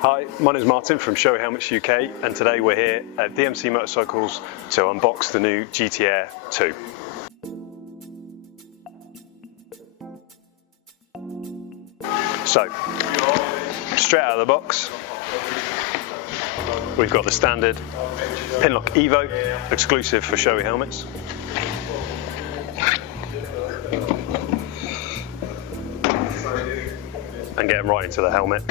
Hi, my name is Martin from Shoei Helmets UK, and today we're here at DMC Motorcycles to unbox the new GT-AIR 2. So, straight out of the box, we've got the standard Pinlock Evo, exclusive for Shoei helmets. And getting right into the helmet.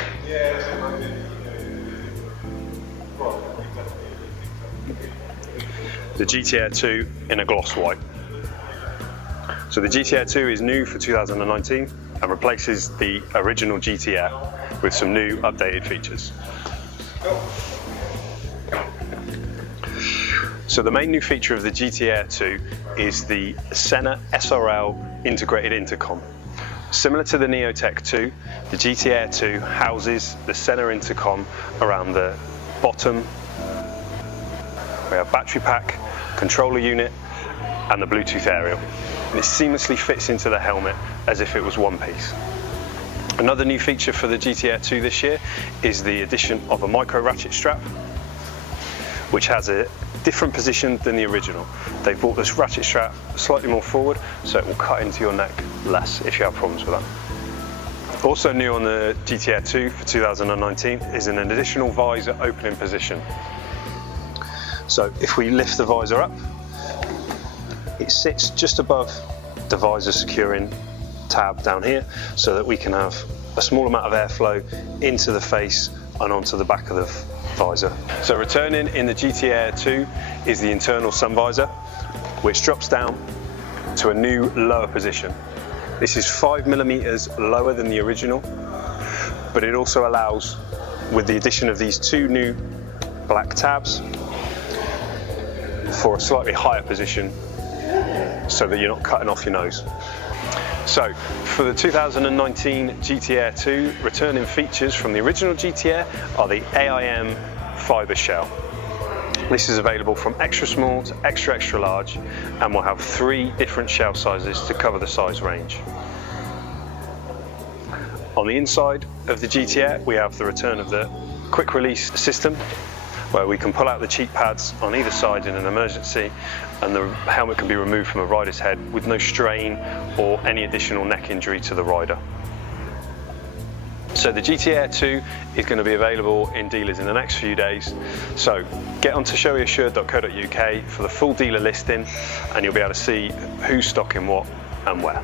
The GT-AIR 2 in a gloss white. So the GT-AIR 2 is new for 2019 and replaces the original GT-AIR with some new updated features. So the main new feature of the GT-AIR 2 is the Senna SRL integrated intercom. Similar to the Neotech 2, the GT-AIR 2 houses the Senna intercom around the bottom. We have battery pack, controller unit, and the Bluetooth aerial. And it seamlessly fits into the helmet as if it was one piece. Another new feature for the GT-AIR 2 this year is the addition of a micro ratchet strap, which has a different position than the original. They brought this ratchet strap slightly more forward, so it will cut into your neck less if you have problems with that. Also new on the GT-AIR 2 for 2019 is an additional visor opening position. So if we lift the visor up, it sits just above the visor securing tab down here, so that we can have a small amount of airflow into the face and onto the back of the visor. So returning in the GT-AIR 2 is the internal sun visor, which drops down to a new lower position. This is 5mm lower than the original, but it also allows, with the addition of these two new black tabs, for a slightly higher position so that you're not cutting off your nose. So for the 2019 GT-AIR 2, returning features from the original GT-AIR are the AIM fibre shell. This is available from extra small to extra large, and will have 3 different shell sizes to cover the size range. On the inside of the GT-AIR, we have the return of the quick release system, where we can pull out the cheek pads on either side in an emergency, and the helmet can be removed from a rider's head with no strain or any additional neck injury to the rider. So the GT-AIR 2 is going to be available in dealers in the next few days, so get onto shoeiassured.co.uk for the full dealer listing, and you'll be able to see who's stocking what and where.